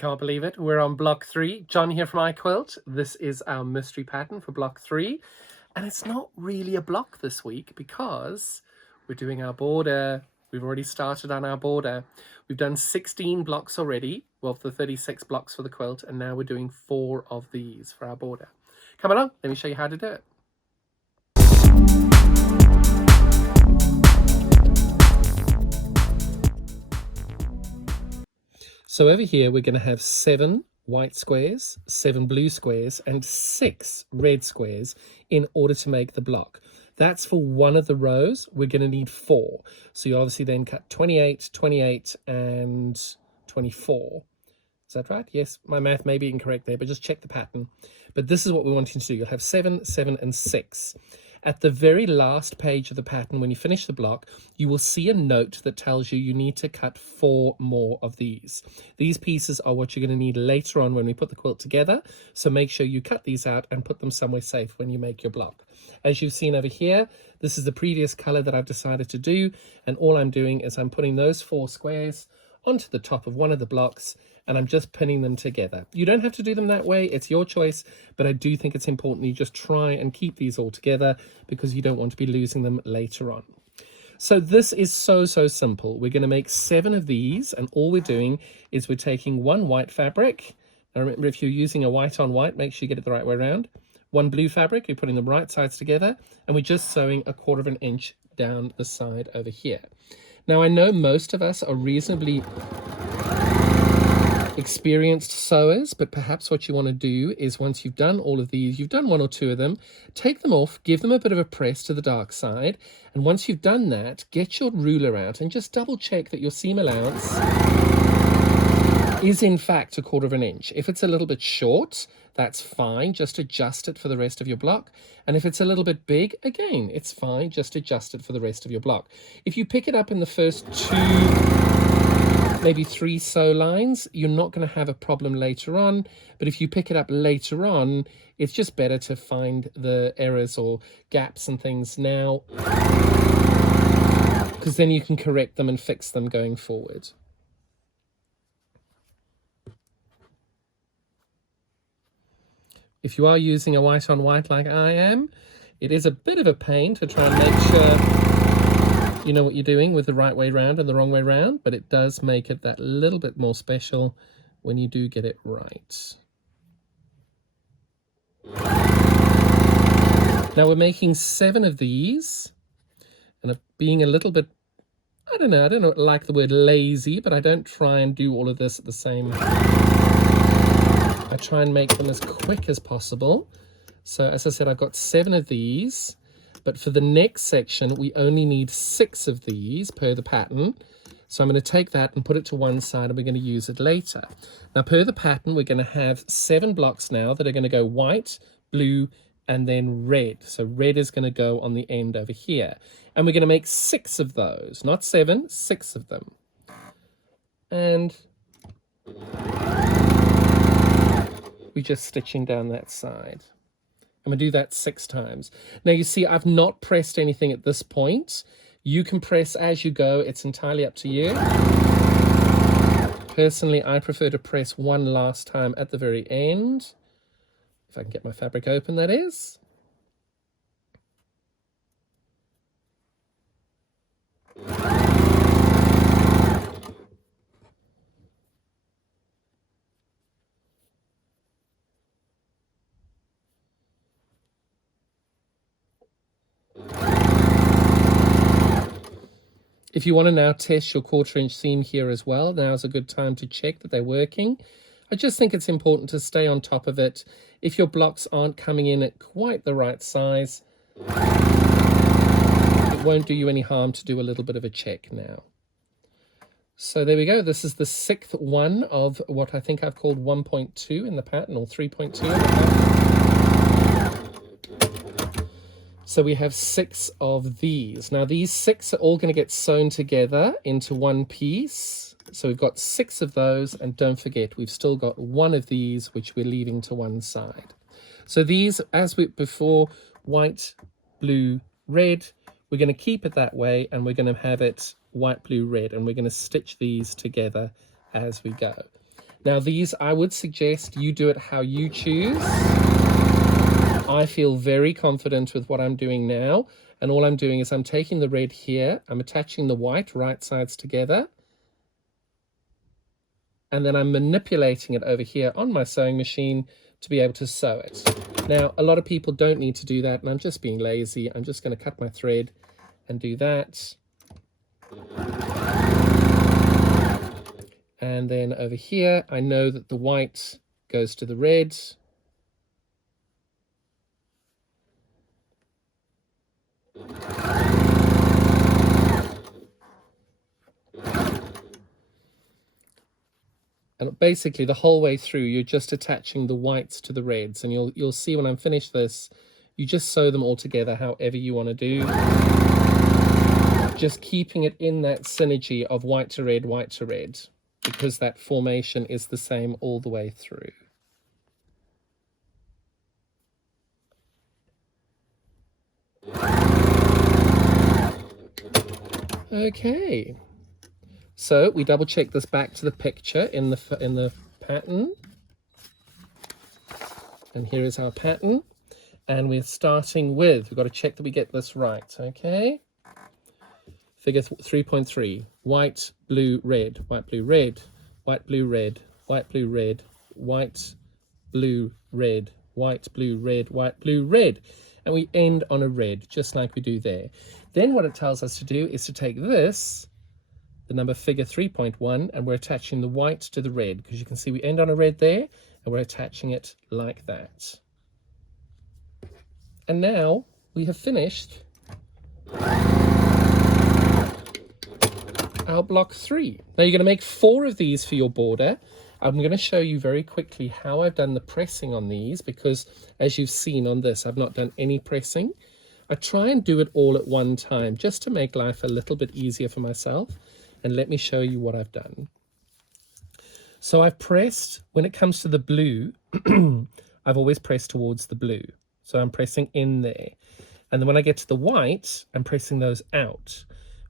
can't believe it. We're on block 3. John here from iQuilt. This is our mystery pattern for block 3. And it's not really a block this week because we're doing our border. We've already started on our border. We've done 16 blocks already, well, the 36 blocks for the quilt, and now we're doing 4 of these for our border. Come along, let me show you how to do it. So over here, we're going to have 7 white squares, 7 blue squares, and 6 red squares in order to make the block. That's for one of the rows. We're going to need 4. So you obviously then cut 28, 28, and 24. Is that right? Yes, my math may be incorrect there, but just check the pattern. But this is what we're wanting to do. You'll have 7, 7, and 6. At the very last page of the pattern, when you finish the block, you will see a note that tells you you need to cut 4 more of these. These pieces are what you're going to need later on when we put the quilt together. So make sure you cut these out and put them somewhere safe when you make your block. As you've seen over here, this is the previous color that I've decided to do. And all I'm doing is I'm putting those 4 squares onto the top of one of the blocks, and I'm just pinning them together. You don't have to do them that way, it's your choice, but I do think it's important you just try and keep these all together because you don't want to be losing them later on. So this is so simple. We're going to make 7 of these, and all we're doing is we're taking 1 white fabric. Now remember, if you're using a white on white, make sure you get it the right way around. 1 blue fabric, you're putting the right sides together, and we're just sewing 1/4 inch down the side over here. Now I know most of us are reasonably experienced sewers, but perhaps what you want to do is once you've done all of these, you've done 1 or 2 of them, take them off, give them a bit of a press to the dark side, and once you've done that, get your ruler out and just double check that your seam allowance is in fact 1/4 inch. If it's a little bit short, that's fine, just adjust it for the rest of your block. And if it's a little bit big, again, it's fine, just adjust it for the rest of your block. If you pick it up in the first 2, maybe 3 sew lines, you're not going to have a problem later on. But if you pick it up later on, it's just better to find the errors or gaps and things now, because then you can correct them and fix them going forward. If you are using a white on white like I am, it is a bit of a pain to try and make sure you know what you're doing with the right way round and the wrong way round, but it does make it that little bit more special when you do get it right. Now we're making 7 of these, and being a little bit, I don't know, like the word lazy, but I don't try and do all of this at the same time. I try and make them as quick as possible. So as I said, I've got 7 of these, but for the next section, we only need 6 of these per the pattern. So I'm going to take that and put it to one side, and we're going to use it later. Now, per the pattern, we're going to have 7 blocks now that are going to go white, blue, and then red. So red is going to go on the end over here. And we're going to make 6 of those, not 7, 6 of them. And we're just stitching down that side. I'm going to do that 6 times. Now you see I've not pressed anything at this point. You can press as you go. It's entirely up to you. Personally, I prefer to press one last time at the very end. If I can get my fabric open, that is. If you want to now test your 1/4 inch seam here as well, now's a good time to check that they're working. I just think it's important to stay on top of it. If your blocks aren't coming in at quite the right size, it won't do you any harm to do a little bit of a check now. So there we go. This is the 6th one of what I think I've called 1.2 in the pattern, or 3.2 in the pattern. So we have 6 of these. Now these 6 are all going to get sewn together into one piece. So we've got 6 of those, and don't forget we've still got 1 of these which we're leaving to one side. So these, as we before, white, blue, red, we're going to keep it that way, and we're going to have it white, blue, red, and we're going to stitch these together as we go. Now these, I would suggest you do it how you choose. I feel very confident with what I'm doing now. And all I'm doing is I'm taking the red here, I'm attaching the white right sides together, and then I'm manipulating it over here on my sewing machine to be able to sew it. Now, a lot of people don't need to do that, and I'm just being lazy. I'm just going to cut my thread and do that. And then over here, I know that the white goes to the red. And basically the whole way through, you're just attaching the whites to the reds. And you'll see when I'm finished this, you just sew them all together however you want to do. Just keeping it in that synergy of white to red, because that formation is the same all the way through. Okay. So we double check this back to the picture in the pattern. And here is our pattern. And we're starting with, we've got to check that we get this right, okay? Figure 3.3, white, blue, red, white, blue, red, white, blue, red, white, blue, red, white, blue, red, white, blue, red, white, blue, red. And we end on a red, just like we do there. Then what it tells us to do is to take this, the number figure 3.1, and we're attaching the white to the red, because you can see we end on a red there, and we're attaching it like that. And now we have finished our block 3. Now you're going to make 4 of these for your border. I'm going to show you very quickly how I've done the pressing on these, because as you've seen on this, I've not done any pressing. I try and do it all at one time just to make life a little bit easier for myself. And let me show you what I've done. So I've pressed, when it comes to the blue, I've always pressed towards the blue. So I'm pressing in there. And then when I get to the white, I'm pressing those out.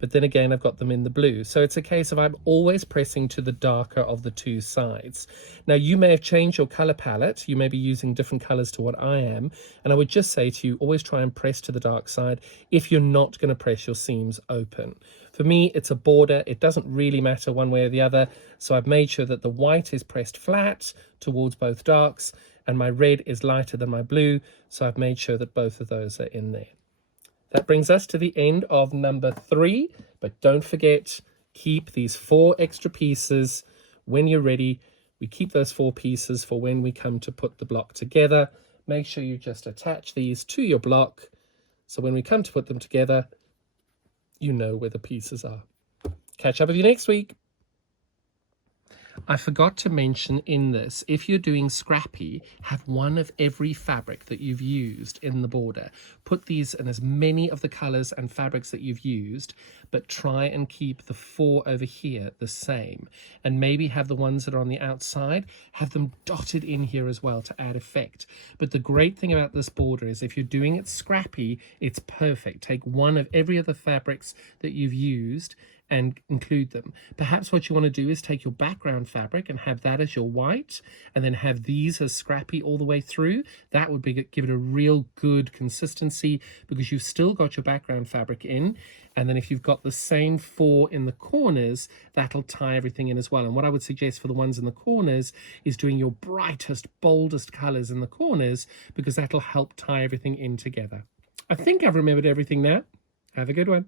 But then again, I've got them in the blue. So it's a case of I'm always pressing to the darker of the two sides. Now, you may have changed your color palette. You may be using different colors to what I am. And I would just say to you, always try and press to the dark side if you're not going to press your seams open. For me, it's a border. It doesn't really matter one way or the other. So I've made sure that the white is pressed flat towards both darks, and my red is lighter than my blue. So I've made sure that both of those are in there. That brings us to the end of number 3, but don't forget, keep these 4 extra pieces when you're ready. We keep those 4 pieces for when we come to put the block together. Make sure you just attach these to your block, so when we come to put them together, you know where the pieces are. Catch up with you next week. I forgot to mention in this, if you're doing scrappy, have one of every fabric that you've used in the border. Put these in as many of the colors and fabrics that you've used, but try and keep the 4 over here the same. And maybe have the ones that are on the outside, have them dotted in here as well to add effect. But the great thing about this border is if you're doing it scrappy, it's perfect. Take one of every other fabrics that you've used and include them. Perhaps what you want to do is take your background fabric and have that as your white, and then have these as scrappy all the way through. That would be, give it a real good consistency, because you've still got your background fabric in. And then if you've got the same 4 in the corners, that'll tie everything in as well. And what I would suggest for the ones in the corners is doing your brightest, boldest colors in the corners, because that'll help tie everything in together. I think I've remembered everything now. Have a good one.